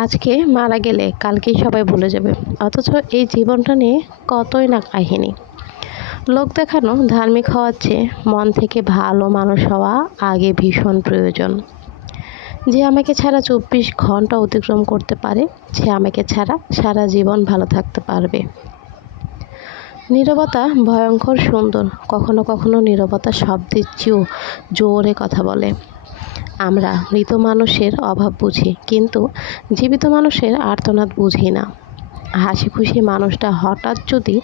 আজকে মারা গেলে কালকেই সবাই ভুলে যাবে। অথচ এই জীবনটা নিয়ে কতই না কাহিনী। লোক দেখানো ধার্মিক হওয়ার চেয়ে মন থেকে ভালো মানুষ হওয়া আগে ভীষণ প্রয়োজন। যে আমাকে ছাড়া চব্বিশ ঘণ্টা অতিক্রম করতে পারে, সে আমাকে ছাড়া সারা জীবন ভালো থাকতে পারবে। নীরবতা ভয়ঙ্কর সুন্দর, কখনো কখনো নীরবতা শব্দের চেয়েও জোরে কথা বলে। আমরা মৃত মানুষের অভাব বুঝি, কিন্তু জীবিত মানুষের আর্তনাদ বুঝি না। হাসি খুশি মানুষটা হঠাৎ যদি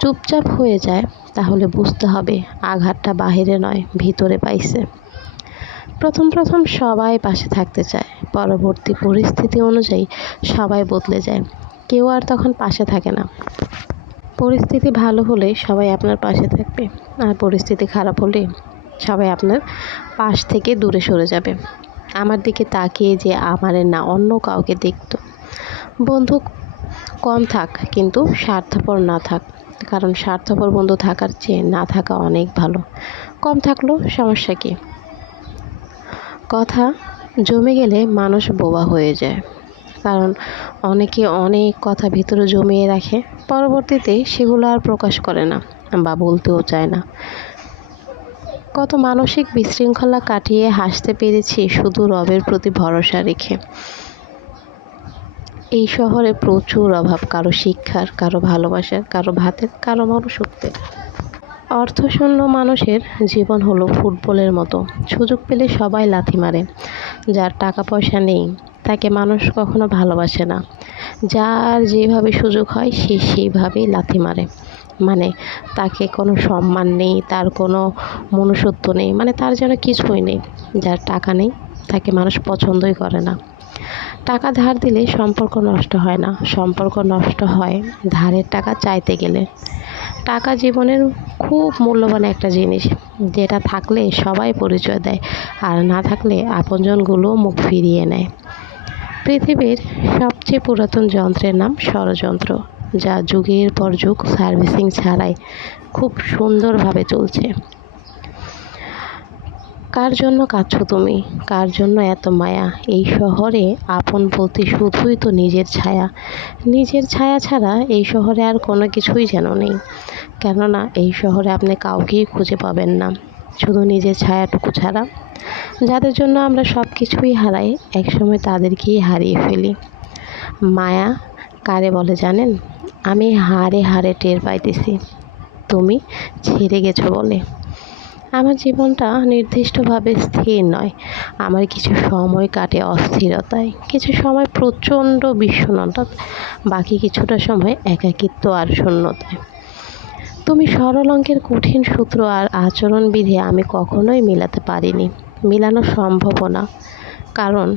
চুপচাপ হয়ে যায়, তাহলে বুঝতে হবে আঘাতটা বাহিরে নয়, ভিতরে পাইছে। প্রথম প্রথম সবাই পাশে থাকতে চায়। পরবর্তী পরিস্থিতি অনুযায়ী সবাই বদলে যায়। কেউ আর তখন পাশে থাকে না। পরিস্থিতি ভালো হলে সবাই আপনার পাশে থাকবে। আর পরিস্থিতি খারাপ হলে সবাই আপনার পাশ থেকে দূরে সরে যাবে। আমার দিকে তাকিয়ে যে আমারে না, অন্য কাউকে দেখতো। বন্ধু কম থাক, কিন্তু স্বার্থপর না থাক। কারণ স্বার্থপর বন্ধু থাকার চেয়ে না থাকা অনেক ভালো। কম থাকলেও সমস্যা কী? কথা জমে গেলে মানুষ বোবা হয়ে যায়। কারণ অনেকে অনেক কথা ভিতরে জমিয়ে রাখে, পরবর্তীতে সেগুলো আর প্রকাশ করে না বা বলতেও চায় না। কত মানসিক বিশৃঙ্খলা কাটিয়ে হাসতে পেরেছি শুধু রবের প্রতি ভরসা রেখে। এই শহরে প্রচুর অভাব, কারও শিক্ষার, কারও ভালোবাসার, কারও ভাতের, কারও মনুষ্যত্বের। অর্থশূন্য মানুষের জীবন হলো ফুটবলের মতো। সুযোগ পেলে সবাই লাথি মারে। যার টাকা পয়সা নেই, তাকে মানুষ কখনো ভালোবাসে না। যার যেভাবে সুযোগ হয়, সে সেইভাবেই লাথি মারে। মানে তাকে কোনো সম্মান নেই, তার কোনো মনুষ্যত্ব নেই মানে তার যেন কিছুই নেই, যার টাকা নেই, তাকে মানুষ পছন্দই করে না। টাকা ধার দিলে সম্পর্ক নষ্ট হয় না, সম্পর্ক নষ্ট হয় ধারের টাকা চাইতে গেলে। টাকা জীবনের খুব মূল্যবান একটা জিনিস, যেটা থাকলে সবাই পরিচয় দেয়, আর না থাকলে আপনজনগুলো মুখ ফিরিয়ে নেয়। পৃথিবীর সবচেয়ে পুরাতন যন্ত্রের নাম ষড়যন্ত্র। যা যুগের পর যুগ সার্ভিসিং ছাড়াই খুব সুন্দরভাবে চলছে। কার জন্য কাঁদছো তুমি? কার জন্য এত মায়া? এই শহরে আপন বলতে শুধুই তো নিজের ছায়া। নিজের ছায়া ছাড়া এই শহরে আর কোনো কিছুই যেন নেই। কেননা এই শহরে আপনি কাউকেই খুঁজে পাবেন না। শুধু নিজের ছায়াটুকু ছাড়া। যাদের জন্য আমরা সব কিছুই হারাই, একসময় তাদেরকেই হারিয়ে ফেলি। মায়া কারে বলে জানেন? আমি হারে হারে টের পাইতেছি। তুমি ছেড়ে গেছো বলে। আমার জীবনটা নির্দিষ্টভাবে স্থির নয়। আমার কিছু সময় কাটে অস্থিরতায়। কিছু সময় প্রচণ্ড বিষণ্ণতা বাকি কিছুটা সময় একাকিত্ব আর শূন্যতায়। তুমি সরল অঙ্কের কঠিন সূত্র আর আচরণবিধি আমি কখনোই মিলাতে পারিনি। মিলানো সম্ভব না। কারণ